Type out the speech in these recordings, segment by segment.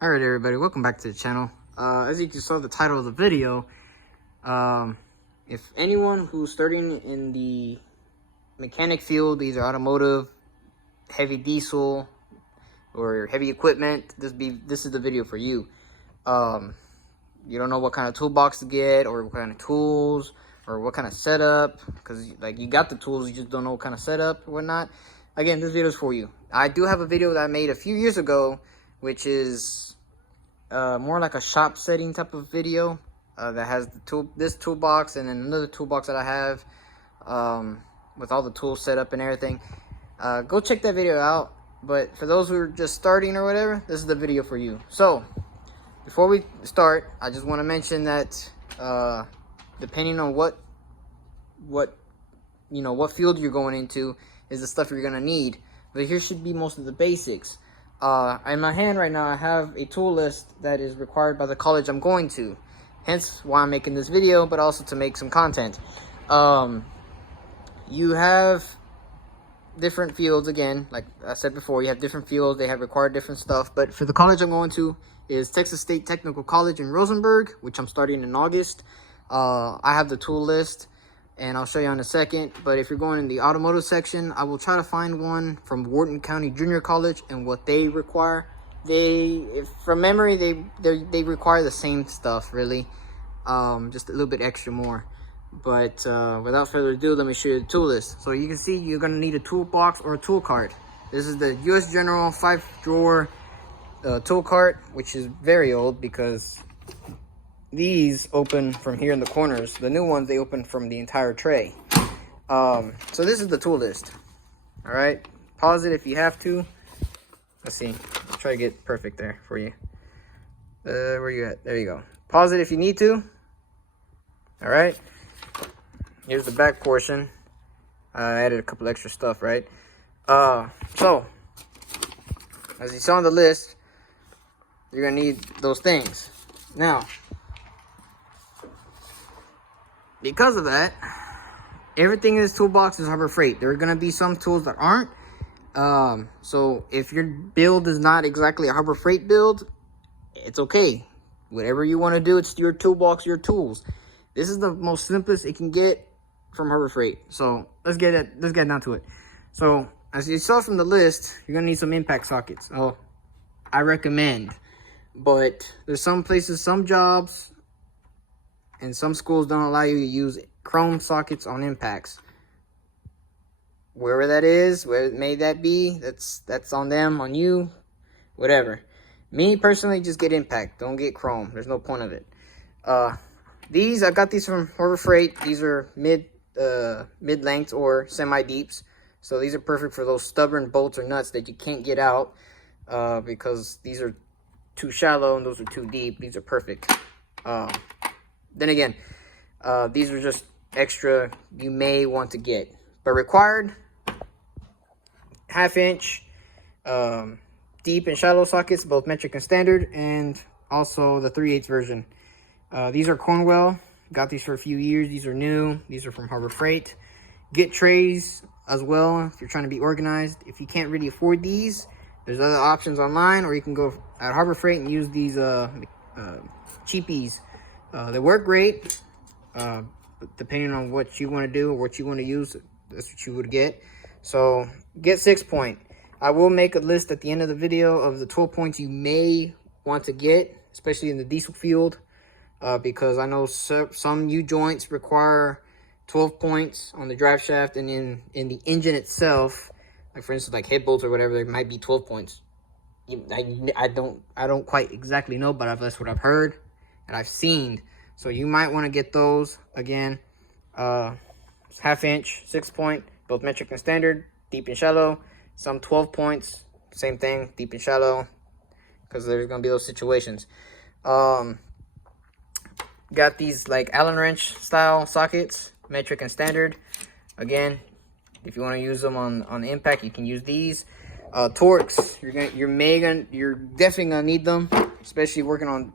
All right, everybody, welcome back to the channel. As you just saw the title of the video, if anyone who's starting in the mechanic field, either automotive, heavy diesel, or heavy equipment, this is the video for you. You don't know what kind of toolbox to get, or what kind of tools, or what kind of setup, because like you got the tools, you just don't know what kind of setup or whatnot. Again, this video is for you. I do have a video that I made a few years ago, which is more like a shop setting type of video that has this toolbox and then another toolbox that I have with all the tools set up and everything. Go check that video out. But for those who are just starting or whatever, this is the video for you. So before we start, I just want to mention that depending on what field you're going into is the stuff you're gonna need. But here should be most of the basics. In my hand right now, I have a tool list that is required by the college I'm going to. Hence why I'm making this video, but also to make some content. You have different fields, again, like I said before, you have different fields, they have required different stuff. But for the college I'm going to is Texas State Technical College in Rosenberg, which I'm starting in August. I have the tool list, and I'll show you in a second. But if you're going in the automotive section, I will try to find one from Wharton County Junior College and what they require. From memory, they require the same stuff, really, just a little bit extra more. But without further ado, let me show you the tool list. So you can see you're gonna need a toolbox or a tool cart. This is the US General 5-drawer tool cart, which is very old because these open from here in the corners. The new ones, they open from the entire tray. So this is the tool list. All right, pause it if you have to. Let's see, I'll try to get perfect there for you. Where you at? There you go. Pause it if you need to. All right, here's the back portion. I added a couple extra stuff, right? So as you saw on the list, you're gonna need those things. Now, because of that, everything in this toolbox is Harbor Freight. There are going to be some tools that aren't. So if your build is not exactly a Harbor Freight build, it's okay. Whatever you want to do, it's your toolbox, your tools. This is the most simplest it can get from Harbor Freight. So let's get down to it. So as you saw from the list, you're going to need some impact sockets. Oh, I recommend. But there's some places, some jobs, and some schools don't allow you to use chrome sockets on impacts. Wherever that is, where it may that be, that's on them, on you, whatever. Me personally, just get impact. Don't get chrome. There's no point of it. I got these from Harbor Freight. These are mid-length or semi-deeps. So these are perfect for those stubborn bolts or nuts that you can't get out because these are too shallow and those are too deep. These are perfect. Then again, these are just extra you may want to get. But required, 1/2 inch deep and shallow sockets, both metric and standard, and also the 3/8 version. These are Cornwell. Got these for a few years. These are new. These are from Harbor Freight. Get trays as well if you're trying to be organized. If you can't really afford these, there's other options online, or you can go at Harbor Freight and use these cheapies. They work great, depending on what you want to do or what you want to use. That's what you would get. So get 6-point. I will make a list at the end of the video of the 12 points you may want to get, especially in the diesel field, because I know some U-joints require 12 points on the drive shaft, and in the engine itself, like for instance, like head bolts or whatever, there might be 12 points. I don't quite exactly know, but that's what I've heard and I've seen. So you might want to get those. Again, 1/2 inch, 6-point, both metric and standard, deep and shallow. Some 12 points, same thing, deep and shallow, because there's going to be those situations. Got these like Allen wrench style sockets, metric and standard. Again, if you want to use them on the impact, you can use these. Torques, you're definitely gonna need them, especially working on,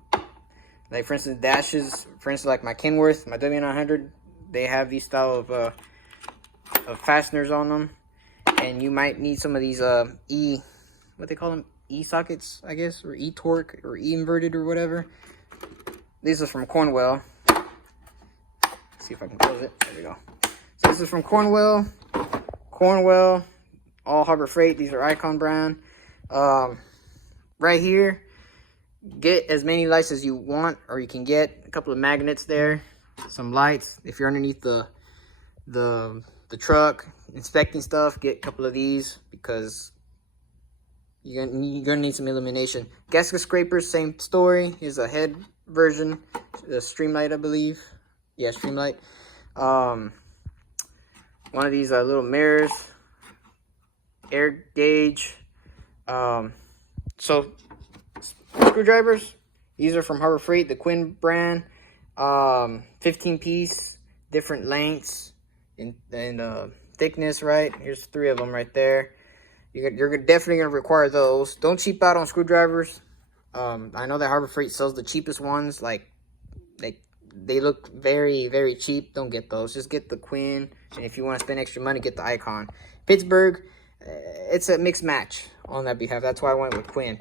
like for instance, dashes. For instance, like my Kenworth, my W900, they have these style of fasteners on them, and you might need some of these what they call them, sockets, I guess, or E-torque, or E-inverted, or whatever. These are from Cornwell. See if I can close it. There we go. So this is from Cornwell. Cornwell, all Harbor Freight. These are Icon brand. Right here, get as many lights as you want, or you can get a couple of magnets there, some lights. If you're underneath the truck inspecting stuff, get a couple of these because you're gonna need some illumination. Gasket scrapers, same story. Here's a head version, the Streamlight, I believe. Yeah, Streamlight. One of these little mirrors, air gauge. So screwdrivers, these are from Harbor Freight, the Quinn brand. 15 piece, different lengths and thickness, right? Here's 3 of them right there. You're definitely gonna require those. Don't cheap out on screwdrivers. I know that Harbor Freight sells the cheapest ones, like they look very, very cheap. Don't get those. Just get the Quinn, and if you want to spend extra money, get the Icon. Pittsburgh, it's a mixed match on that behalf. That's why I went with Quinn.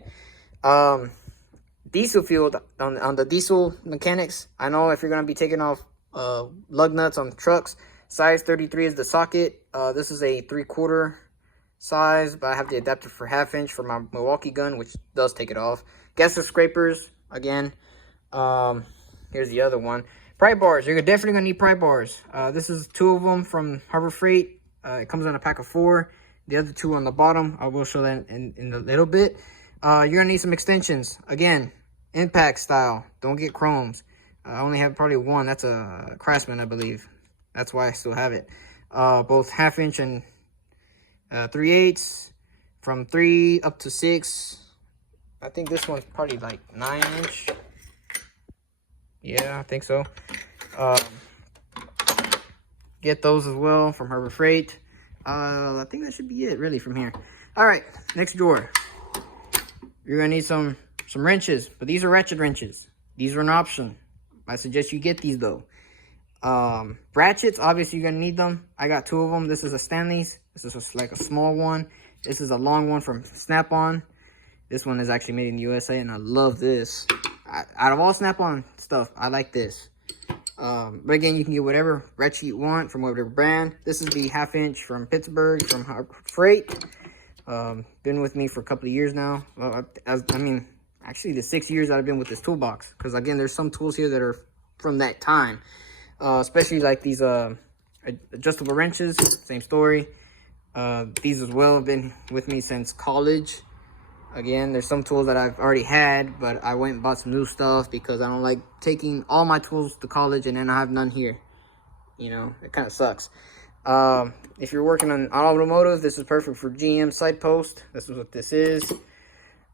Diesel fuel, on the diesel mechanics, I know if you're going to be taking off lug nuts on trucks, size 33 is the socket. This is a 3/4 size, but I have the adapter for 1/2 inch for my Milwaukee gun, which does take it off. Gasket scrapers, again. Here's the other one. Pry bars, you're definitely going to need pry bars. This is 2 of them from Harbor Freight. It comes in a pack of 4. The other 2 on the bottom, I will show that in a little bit. You're going to need some extensions. Again, impact style. Don't get chromes. I only have probably one. That's a Craftsman, I believe. That's why I still have it. Both 1/2 inch and 3/8, from 3 up to 6. I think this one's probably like 9 inch. Yeah, I think so. Get those as well from Harbor Freight. I think that should be it, really, from here. All right, next drawer. You're gonna need some wrenches, but these are ratchet wrenches. These are an option. I suggest you get these though. Ratchets, obviously you're gonna need them. I got 2 of them. This is a Stanley's. This is like a small one. This is a long one from Snap-on. This one is actually made in the USA, and I love this. Out of all Snap-on stuff, I like this. But again, you can get whatever ratchet you want from whatever brand. This is the 1/2 inch from Pittsburgh, from Harbor Freight. Been with me for a couple of years now. I mean, actually the 6 years that I've been with this toolbox. Because again, there's some tools here that are from that time. Especially like these adjustable wrenches, same story. These as well have been with me since college. Again, there's some tools that I've already had, but I went and bought some new stuff because I don't like taking all my tools to college and then I have none here. You know, it kind of sucks. If you're working on automotive, this is perfect for GM side post. This is what this is.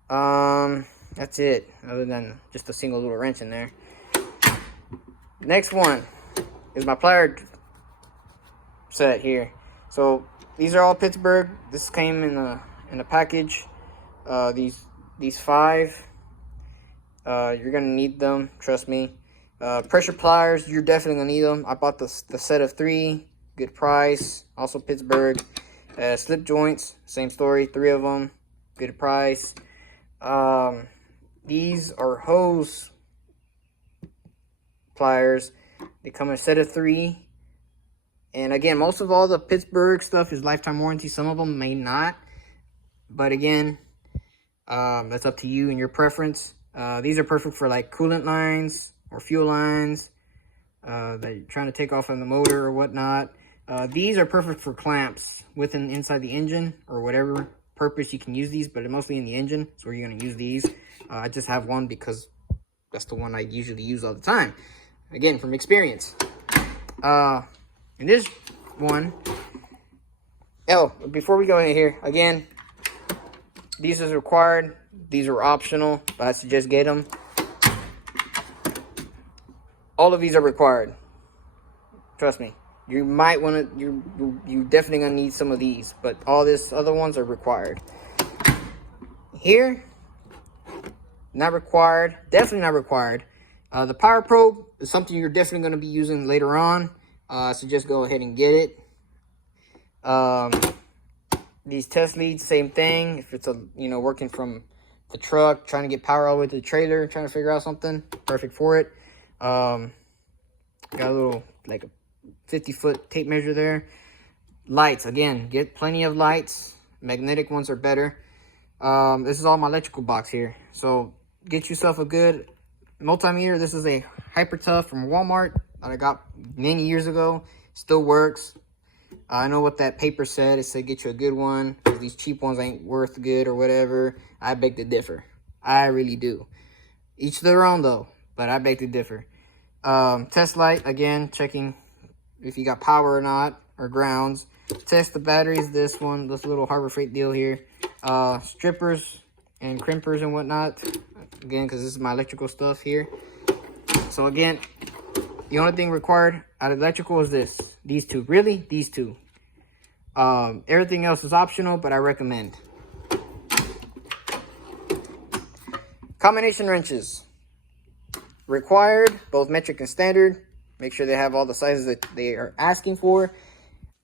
That's it, other than just a single little wrench in there. Next one is my plier set here. So these are all Pittsburgh. This came in a package. These 5, you're gonna need them, trust me. Pressure pliers, you're definitely gonna need them. I bought the set of 3, good price, also Pittsburgh. Slip joints, same story, 3 of them, good price. These are hose pliers. They come in a set of 3. And again, most of all the Pittsburgh stuff is lifetime warranty. Some of them may not, but again, that's up to you and your preference. These are perfect for like coolant lines or fuel lines that you're trying to take off on the motor or whatnot. These are perfect for clamps within inside the engine or whatever purpose you can use these, but mostly in the engine. So where you're going to use these. I just have one because that's the one I usually use all the time. Again, from experience. And this one. Oh, before we go in here, again, these is required. These are optional, but I suggest get them. All of these are required. Trust me. You might want to. You definitely gonna need some of these, but all these other ones are required. Here, not required. Definitely not required. The power probe is something you're definitely gonna be using later on. So just go ahead and get it. These test leads, same thing. If it's working from the truck, trying to get power all the way to the trailer, trying to figure out something, perfect for it. Got a little, like a 50-foot tape measure there. Lights, again, get plenty of lights. Magnetic ones are better. This is all my electrical box here. So get yourself a good multimeter. This is a Hyper Tough from Walmart that I got many years ago. Still works. I know what that paper said. It said get you a good one, because these cheap ones ain't worth good or whatever. I beg to differ. I really do. Each their own though, but I beg to differ. Test light, again, checking if you got power or not, or grounds. Test the batteries, this little Harbor Freight deal here. Strippers and crimpers and whatnot. Again, because this is my electrical stuff here. So again, the only thing required out of electrical is this. These two. Really? These two. Everything else is optional, but I recommend. Combination wrenches. Required, both metric and standard. Make sure they have all the sizes that they are asking for.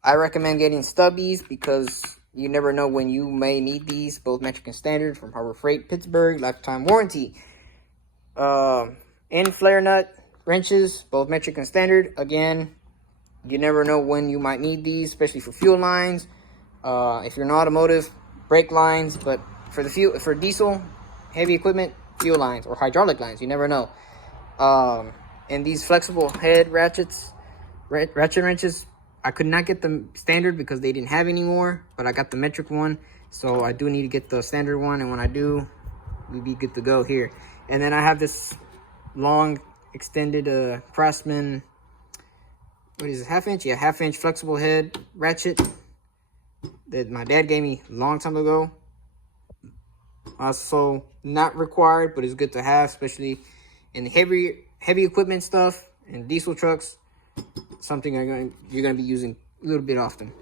I recommend getting stubbies because you never know when you may need these. Both metric and standard from Harbor Freight, Pittsburgh, lifetime warranty. End flare nut wrenches, both metric and standard. Again, you never know when you might need these, especially for fuel lines. If you're in automotive, brake lines, but for diesel, heavy equipment, fuel lines or hydraulic lines, you never know. And these flexible head ratchet wrenches, I could not get the standard because they didn't have any more, but I got the metric one, so I do need to get the standard one, and when I do, we'll be good to go here. And then I have this long extended Craftsman, what is it, half-inch? Yeah, half-inch flexible head ratchet that my dad gave me a long time ago. So not required, but it's good to have, especially in the heavy equipment stuff and diesel trucks. Something you're gonna be using a little bit often.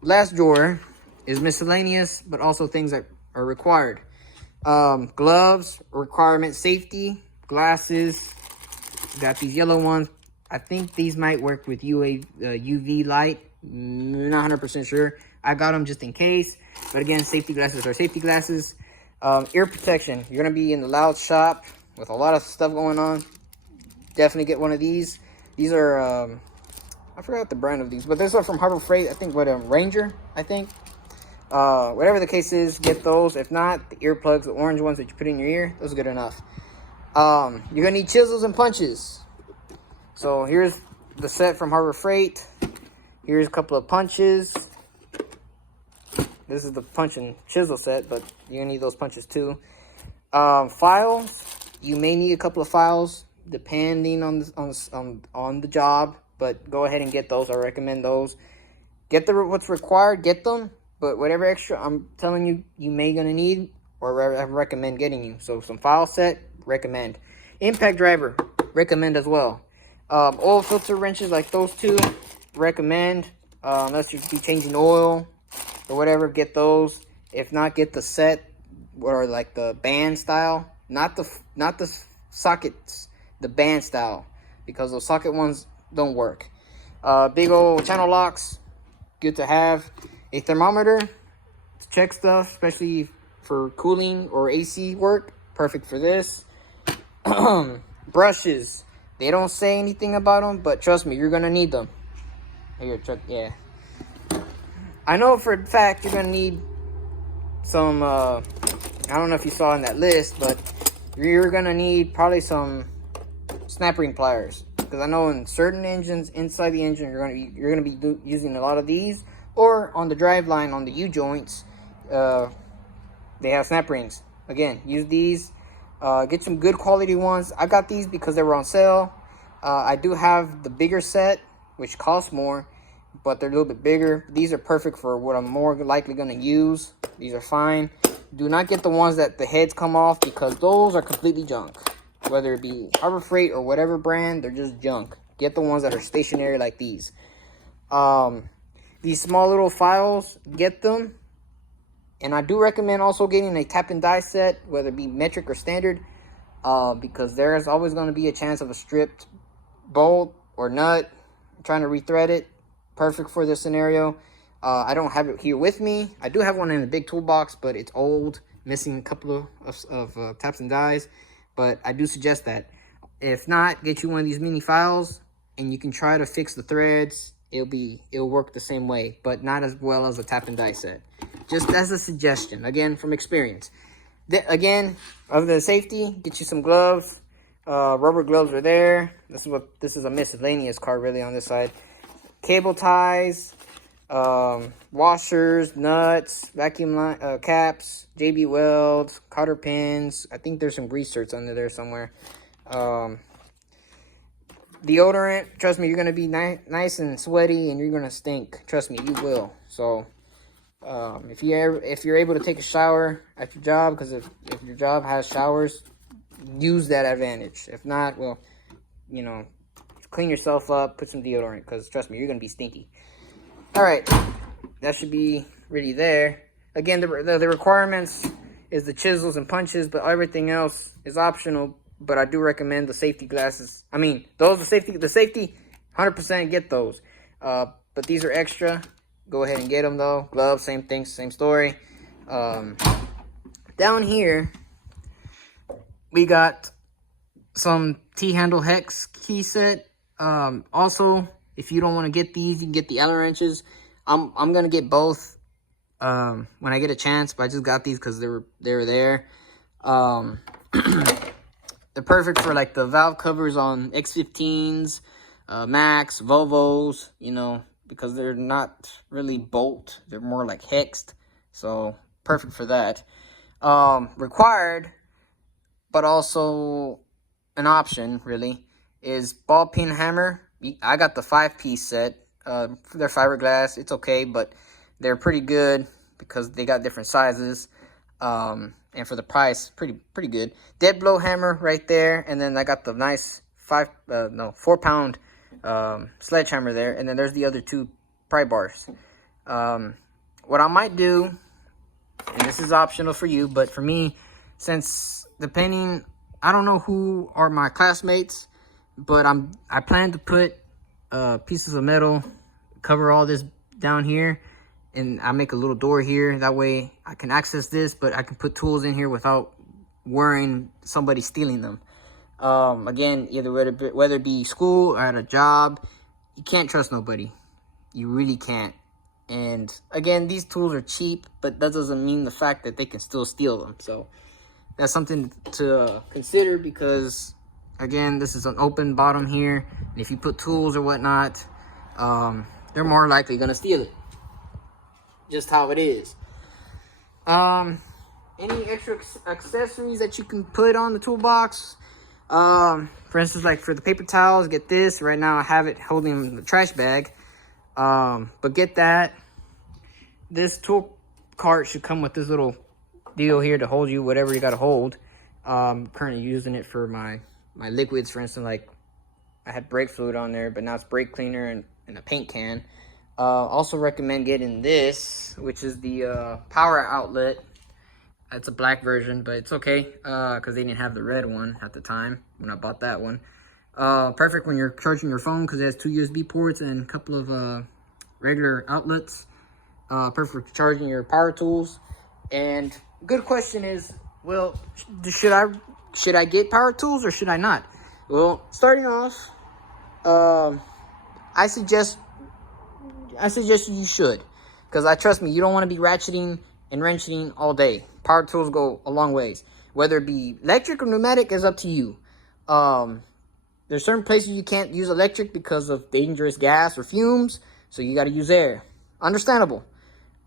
Last drawer is miscellaneous, but also things that are required. Gloves, requirement, safety, glasses. Got these yellow ones. I think these might work with UV light. Not 100% sure. I got them just in case. But again, safety glasses are safety glasses. Ear protection. You're gonna be in the loud shop with a lot of stuff going on. Definitely get one of these. These are, I forgot the brand of these, but these are from Harbor Freight. I think Ranger, I think. Whatever the case is, get those. If not, the earplugs, the orange ones that you put in your ear, those are good enough. You're gonna need chisels and punches. So here's the set from Harbor Freight. Here's a couple of punches. This is the punch and chisel set, but you're gonna need those punches too. Files. You may need a couple of files depending on the job, but go ahead and get those. I recommend those. Get what's required, get them, but whatever extra I'm telling you you may gonna need, or I recommend getting you. So some file set, recommend. Impact driver, recommend as well. Oil filter wrenches like those two, recommend. Unless you be changing oil or whatever, get those. If not, get the set or like the band style, not the sockets, the band style, because those socket ones don't work. Big old channel locks, good to have. A thermometer to check stuff, especially for cooling or AC work, perfect for this. Brushes, they don't say anything about them, but trust me, you're gonna need them. Here, yeah, I know for a fact you're gonna need some, I don't know if you saw in that list, but you're gonna need probably some snap ring pliers, because I know in certain engines inside the engine you're gonna be using a lot of these, or on the drive line on the U joints, they have snap rings. Again, use these. Get some good quality ones. I got these because they were on sale. I do have the bigger set, which costs more, but they're a little bit bigger. These are perfect for what I'm more likely gonna use. These are fine. Do not get the ones that the heads come off, because those are completely junk. Whether it be Harbor Freight or whatever brand, they're just junk. Get the ones that are stationary like these. These small little files, get them. And I do recommend also getting a tap and die set, whether it be metric or standard, because there's always going to be a chance of a stripped bolt or nut. I'm trying to rethread it. Perfect for this scenario. I don't have it here with me. I do have one in a big toolbox, but it's old. missing a couple of taps and dies, but I do suggest that. If not, get you one of these mini files and you can try to fix the threads. It'll work the same way, but not as well as a tap and die set. Just as a suggestion, again, from experience. Again, other than safety, get you some gloves. Rubber gloves are there. This is a miscellaneous card really on this side. Cable ties, washers, nuts, vacuum line, caps, JB welds, cotter pins. I think there's some grease zerks under there somewhere. Deodorant. Trust me, you're gonna be nice and sweaty, and you're gonna stink. Trust me, you will. So, if you're able to take a shower at your job, because if your job has showers, use that advantage. If not, well, you know, clean yourself up, put some deodorant, because trust me, you're gonna be stinky. All right, that should be really there. Again, the requirements is the chisels and punches, but everything else is optional. But I do recommend the safety glasses. I mean, the safety, 100% get those. But these are extra. Go ahead and get them though. Gloves, same thing, same story. Down here, we got some T-handle hex key set. Also, if you don't want to get these, you can get the Allen wrenches. I'm gonna get both when I get a chance, but I just got these because they were there. They're perfect for like the valve covers on X15s, Max, Volvos, you know, because they're not really bolt. They're more like hexed. So perfect for that. Required, but also an option really, is ball peen hammer. I got the 5-piece set. They're fiberglass. It's okay, but they're pretty good because they got different sizes. And for the price, pretty good. Dead blow hammer right there, and then I got the nice 4-pound sledgehammer there, and then there's the other 2 pry bars. What I might do, and this is optional for you, but for me, since I don't know who are my classmates, but I plan to put pieces of metal cover all this down here. And I make a little door here. That way I can access this, but I can put tools in here without worrying somebody stealing them. Again, either whether it be school or at a job, you can't trust nobody. You really can't. And again, these tools are cheap, but that doesn't mean the fact that they can still steal them. So that's something to consider, because again, this is an open bottom here. And if you put tools or whatnot, they're more likely gonna steal it. Just how it is. Any extra accessories that you can put on the toolbox? For instance, like for the paper towels, get this. Right now I have it holding the trash bag. But get that. This tool cart should come with this little deal here to hold you whatever you gotta hold. Currently using it for my liquids, for instance, like I had brake fluid on there, but now it's brake cleaner and a paint can. Also recommend getting this, which is the power outlet. It's a black version, but it's okay because they didn't have the red one at the time when I bought that one. Perfect when you're charging your phone because it has 2 USB ports and a couple of regular outlets. Perfect for charging your power tools. And good question is, well, should I get power tools or should I not? Well, starting off, I suggest you should, because trust me, you don't want to be ratcheting and wrenching all day. Power tools go a long ways. Whether it be electric or pneumatic is up to you. There's certain places you can't use electric because of dangerous gas or fumes, so you got to use air. Understandable.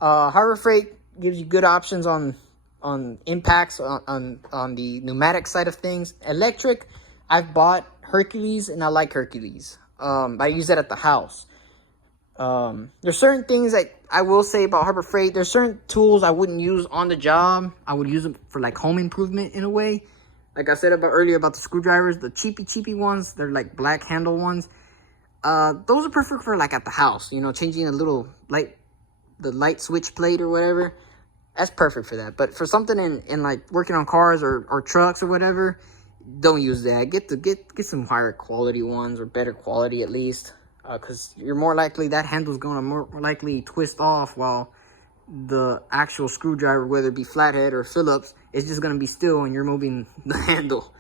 Harbor Freight gives you good options on impacts on the pneumatic side of things. Electric, I've bought Hercules and I like Hercules. I use that at the house. There's certain things that I will say about Harbor Freight. There's certain tools I wouldn't use on the job. I would use them for like home improvement in a way. Like I said earlier about the screwdrivers, the cheapy ones, they're like black handle ones. Those are perfect for like at the house, you know, changing a little the light switch plate or whatever. That's perfect for that. But for something in like working on cars or trucks or whatever, don't use that. Get some higher quality ones, or better quality at least. Because you're more likely, that handle's going to more likely twist off while the actual screwdriver, whether it be flathead or Phillips, it's just gonna be still and you're moving the handle.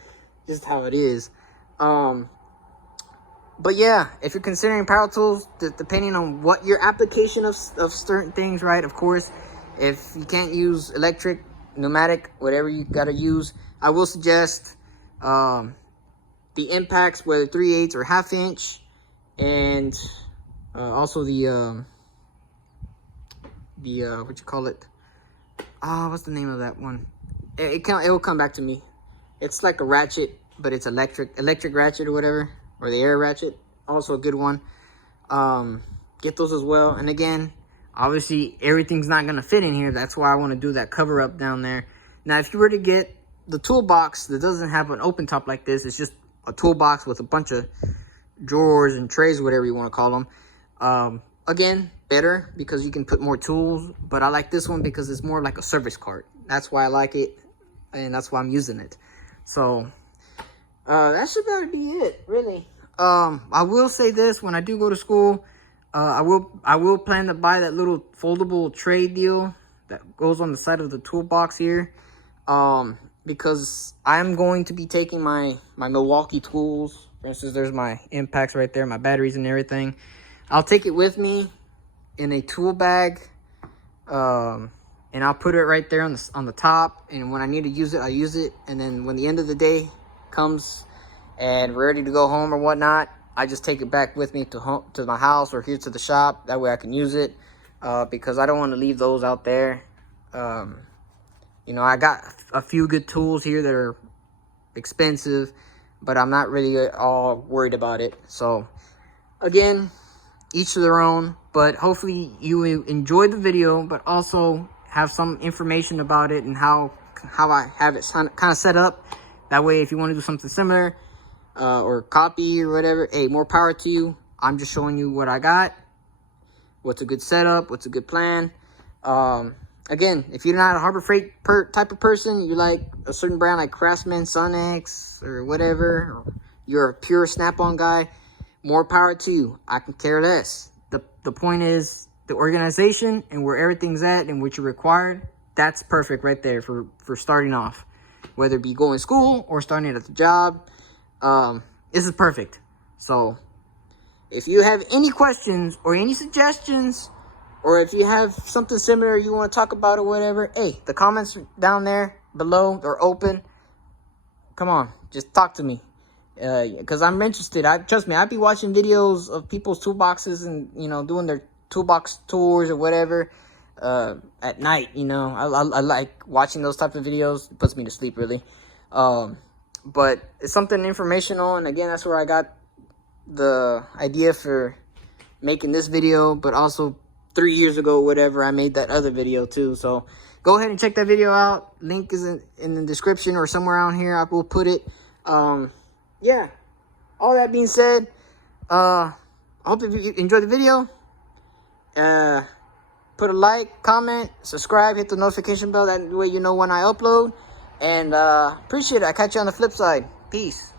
Just how it is. But yeah, if you're considering power tools, depending on what your application of certain things, right? Of course, if you can't use electric, pneumatic, whatever you gotta use, I will suggest the impacts, whether 3/8 or 1/2 inch, and also the what you call it? What's the name of that one? It will come back to me. It's like a ratchet, but it's electric ratchet or whatever, or the air ratchet. Also a good one. Get those as well. And again, obviously everything's not gonna fit in here. That's why I want to do that cover up down there. Now, if you were to get the toolbox that doesn't have an open top like this, it's just a toolbox with a bunch of drawers and trays, whatever you want to call them. Again, better because you can put more tools, but I like this one because it's more like a service cart. That's why I like it, and that's why I'm using it. So that should about be it, really. I will say this: when I do go to school, I will plan to buy that little foldable tray deal that goes on the side of the toolbox here, because I'm going to be taking my Milwaukee tools. For instance, there's my impacts right there, my batteries and everything. I'll take it with me in a tool bag, and I'll put it right there on the top. And when I need to use it, I use it. And then when the end of the day comes and we're ready to go home or whatnot, I just take it back with me to my house or here to the shop. That way I can use it, because I don't want to leave those out there. You know, I got a few good tools here that are expensive, but I'm not really all worried about it. So again, each to their own, but hopefully you enjoyed the video, but also have some information about it and how I have it kind of set up. That way, if you want to do something similar, or copy or whatever, hey, more power to you. I'm just showing you what I got, what's a good setup, what's a good plan. Again, if you're not a Harbor Freight type of person, you like a certain brand like Craftsman, Sonex, or whatever, or you're a pure Snap-on guy, more power to you. I can care less. The point is the organization and where everything's at and what you're required. That's perfect right there for starting off, whether it be going to school or starting at the job. This is perfect. So if you have any questions or any suggestions, or if you have something similar you want to talk about or whatever, hey, the comments down there below are open. Come on, just talk to me. Because I'm interested. Trust me, I'd be watching videos of people's toolboxes and, you know, doing their toolbox tours or whatever at night. You know, I like watching those type of videos. It puts me to sleep, really. But it's something informational, and again, that's where I got the idea for making this video. But also 3 years ago, whatever, I made that other video too. So go ahead and check that video out. Link is in the description or somewhere around here. I will put it. Yeah, all that being said, I hope if you enjoyed the video, put a like, comment, subscribe, hit the notification bell. That way you know when I upload. And appreciate it. I'll catch you on the flip side. Peace.